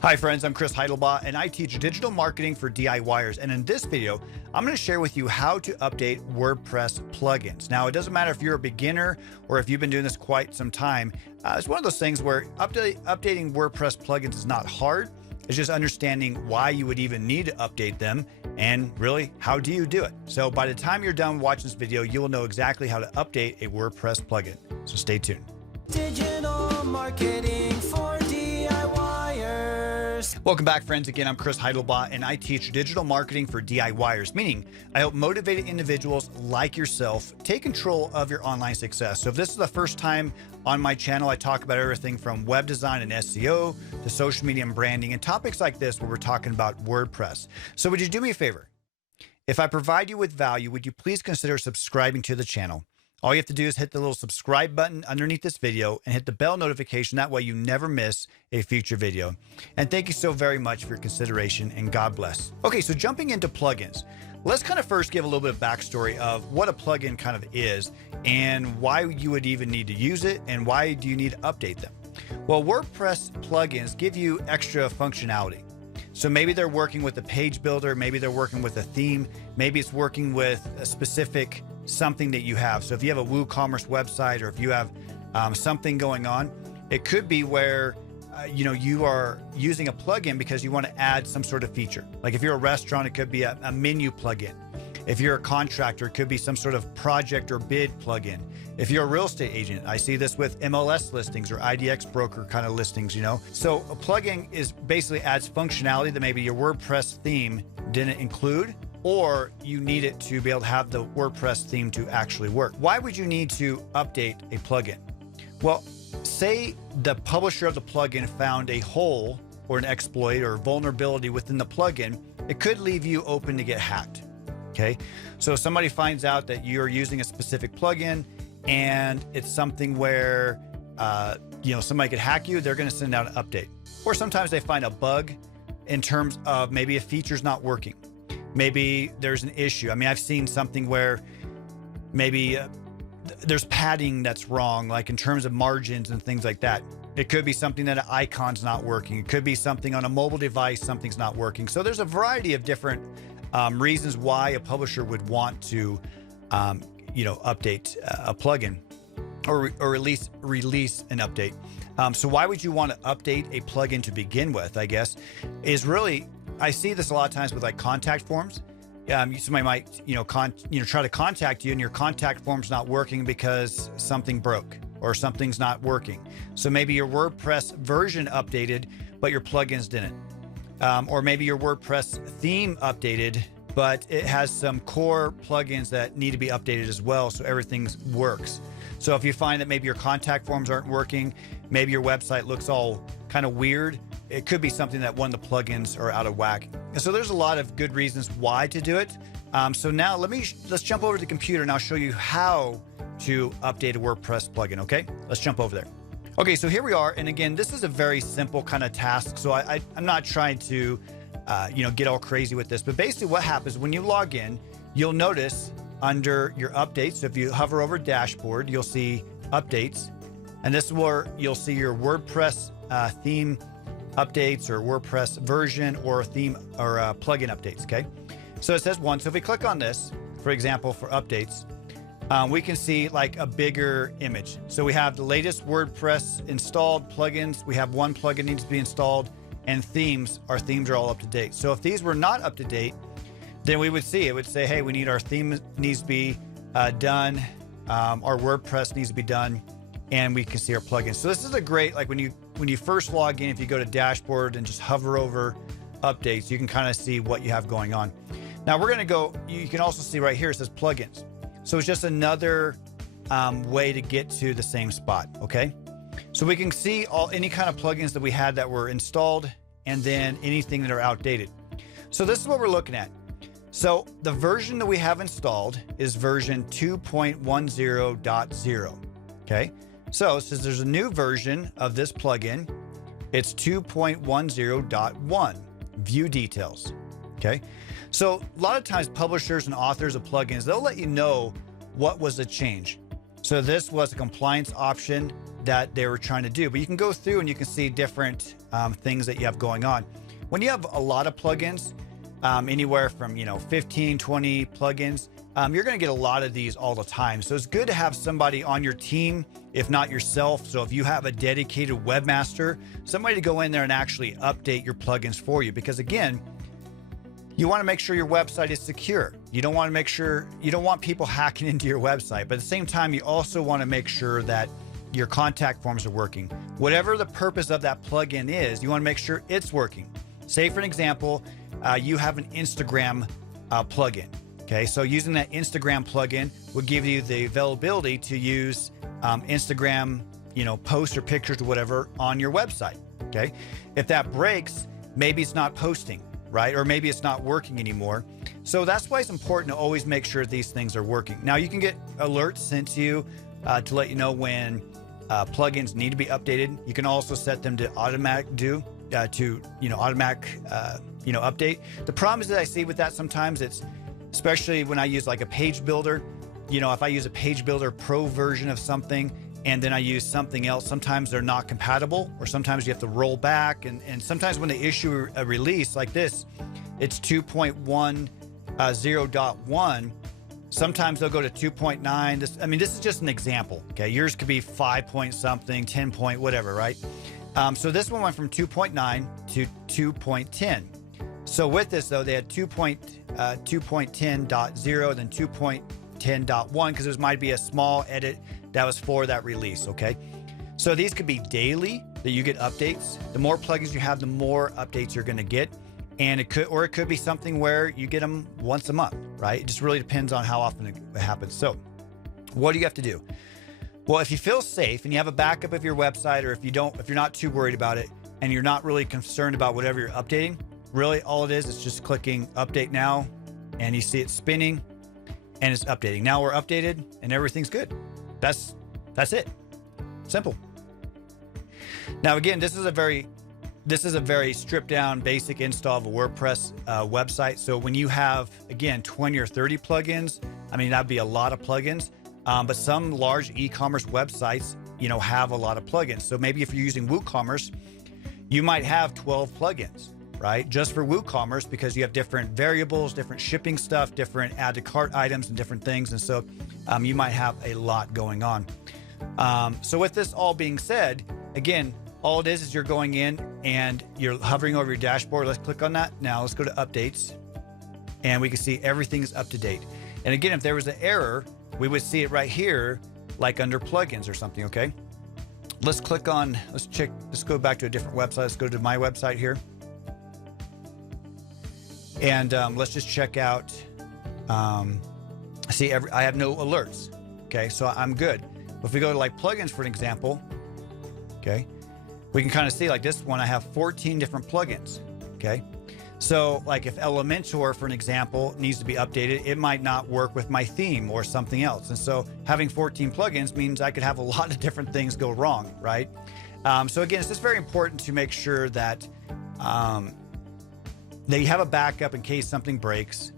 Hi friends, I'm 𝗦𝗃 and I teach digital marketing for DIYers. And in this video, I'm going to share with you how to update WordPress plugins. Now, it doesn't matter if you're a beginner or if you've been doing this quite some time. It's one of those things where updating WordPress plugins is not hard. It's just understanding why you would even need to update them and really how do you do it. So by the time you're done watching this video, you will know exactly how to update a WordPress plugin. So stay tuned. Digital marketing for DIYers. Welcome back, friends. Again, I'm 𝗦𝗃 and I teach digital marketing for DIYers, meaning I help motivated individuals like yourself take control of your online success. So if this is the first time on my channel, I talk about everything from web design and SEO to social media and branding and topics like this where we're talking about WordPress. So would you do me a favor? If I provide you with value, would you please consider subscribing to the channel? All you have to do is hit the little subscribe button underneath this video and hit the bell notification. That way you never miss a future video. And thank you so very much for your consideration and God bless. Okay, so jumping into plugins, let's kind of first give a little bit of backstory of what a plugin kind of is and why you would even need to use it and why do you need to update them. Well, WordPress plugins give you extra functionality. So maybe they're working with a page builder, maybe they're working with a theme, maybe it's working with a specific something that you have. So if you have a WooCommerce website or if you have something going on, it could be where you are using a plugin because you want to add some sort of feature. Like if you're a restaurant, it could be a menu plugin. If you're a contractor, it could be some sort of project or bid plugin. If you're a real estate agent, I see this with MLS listings or IDX broker kind of listings, So a plugin is basically adds functionality that maybe your WordPress theme didn't include, or you need it to be able to have the WordPress theme to actually work. Why would you need to update a plugin? Well, say the publisher of the plugin found a hole or an exploit or vulnerability within the plugin, it could leave you open to get hacked. Okay, so if somebody finds out that you're using a specific plugin and it's something where somebody could hack you, they're going to send out an update. Or sometimes they find a bug in terms of maybe a feature's not working. Maybe there's an issue. I mean, I've seen something where maybe there's padding that's wrong, like in terms of margins and things like that. It could be something that an icon's not working. It could be something on a mobile device, something's not working. So there's a variety of different reasons why a publisher would want to, update a plugin or release an update. So why would you want to update a plugin to begin with, I guess, is really, I see this a lot of times with like contact forms. Somebody might, try to contact you and your contact form's not working because something broke or something's not working. So maybe your WordPress version updated, but your plugins didn't. Or maybe your WordPress theme updated, but it has some core plugins that need to be updated as well, so everything works. So if you find that maybe your contact forms aren't working, maybe your website looks all kind of weird, it could be something that one of the plugins are out of whack. And so there's a lot of good reasons why to do it. So now let's jump over to the computer and I'll show you how to update a WordPress plugin, okay? Let's jump over there. Okay, so here we are. And again, this is a very simple kind of task. So I'm not trying to, get all crazy with this, but basically what happens when you log in, you'll notice under your updates. So if you hover over dashboard, you'll see updates. And this is where you'll see your WordPress theme updates or WordPress version or theme or plugin updates, okay? So it says 1. So if we click on this, for example, for updates, we can see like a bigger image. So we have the latest WordPress installed plugins. We have one plugin needs to be installed and themes. Our themes are all up to date. So if these were not up to date, then we would see, it would say, hey, we need our theme needs to be done. Our WordPress needs to be done and we can see our plugins. So this is a great, like when you first log in, if you go to dashboard and just hover over updates, you can kind of see what you have going on. Now we're going to go, you can also see right here, it says plugins. So it's just another way to get to the same spot, okay? So we can see any kind of plugins that we had that were installed and then anything that are outdated. So this is what we're looking at. So the version that we have installed is version 2.10.0, okay? So since there's a new version of this plugin, it's 2.10.1, view details, okay? So a lot of times publishers and authors of plugins, they'll let you know what was the change. So this was a compliance option that they were trying to do. But you can go through and you can see different things that you have going on. When you have a lot of plugins, anywhere from 15, 20 plugins, you're going to get a lot of these all the time. So it's good to have somebody on your team, if not yourself. So if you have a dedicated webmaster, somebody to go in there and actually update your plugins for you, because again, you want to make sure your website is secure. You don't want people hacking into your website, but at the same time, you also want to make sure that your contact forms are working. Whatever the purpose of that plugin is, you want to make sure it's working. Say for an example, you have an Instagram plugin. Okay, so using that Instagram plugin will give you the availability to use Instagram, posts or pictures or whatever on your website. Okay, if that breaks, maybe it's not posting, right? Or maybe it's not working anymore. So that's why it's important to always make sure these things are working. Now you can get alerts sent to you to let you know when plugins need to be updated. You can also set them to automatic update. The problem is that I see with that sometimes it's, especially when I use like a page builder, if I use a page builder pro version of something and then I use something else, sometimes they're not compatible, or sometimes you have to roll back. And sometimes when they issue a release like this, it's 2.10.1. Sometimes they'll go to 2.9. This is just an example. Okay, yours could be 5 point something, 10 point, whatever, right? So this one went from 2.9 to 2.10. So with this though, they had 2.10.0, then 2.10.1, because there might be a small edit that was for that release. Okay, so these could be daily that you get updates. The more plugins you have, the more updates you're going to get, and it could be something where you get them once a month, right? It just really depends on how often it happens. So what do you have to do? Well, if you feel safe and you have a backup of your website, or if you're not too worried about it and you're not really concerned about whatever you're updating, really all it is just clicking update now, and you see it spinning and it's updating. Now we're updated and everything's good. That's it. Simple. Now again, this is a very stripped down basic install of a WordPress website. So when you have, again, 20 or 30 plugins, that'd be a lot of plugins. But some large e-commerce websites, have a lot of plugins. So maybe if you're using WooCommerce, you might have 12 plugins, right? Just for WooCommerce, because you have different variables, different shipping stuff, different add to cart items and different things. And so you might have a lot going on. So with this all being said, again, all it is you're going in and you're hovering over your dashboard. Let's click on that. Now let's go to updates, and we can see everything is up to date. And again, if there was an error, we would see it right here, like under plugins or something. Okay, let's click on, let's go back to a different website. Let's go to my website here. And let's just check out, see, I have no alerts. Okay, so I'm good. If we go to like plugins, for an example, okay, we can kind of see like this one, I have 14 different plugins. Okay, so like if Elementor, for an example, needs to be updated, it might not work with my theme or something else. And so having 14 plugins means I could have a lot of different things go wrong, right? So again, it's just very important to make sure that you have a backup in case something breaks.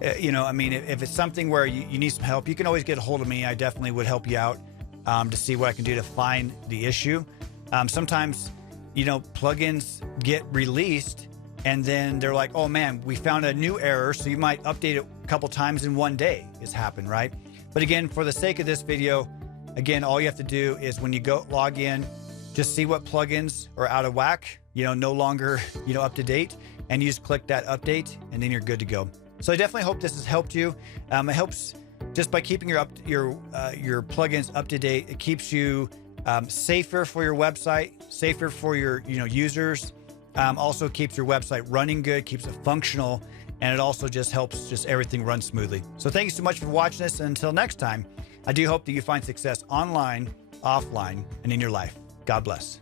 If it's something where you need some help, you can always get a hold of me. I definitely would help you out to see what I can do to find the issue. Sometimes, plugins get released and then they're like, oh man, we found a new error. So you might update it a couple times in one day. It's happened, right? But again, for the sake of this video, again, all you have to do is when you go log in, just see what plugins are out of whack, no longer, up to date, and you just click that update and then you're good to go. So I definitely hope this has helped you. It helps just by keeping your plugins up to date. It keeps you safer for your website, safer for your users. Also keeps your website running good, keeps it functional, and it also just helps everything run smoothly. So thank you so much for watching this, and until next time, I do hope that you find success online, offline, and in your life. God bless.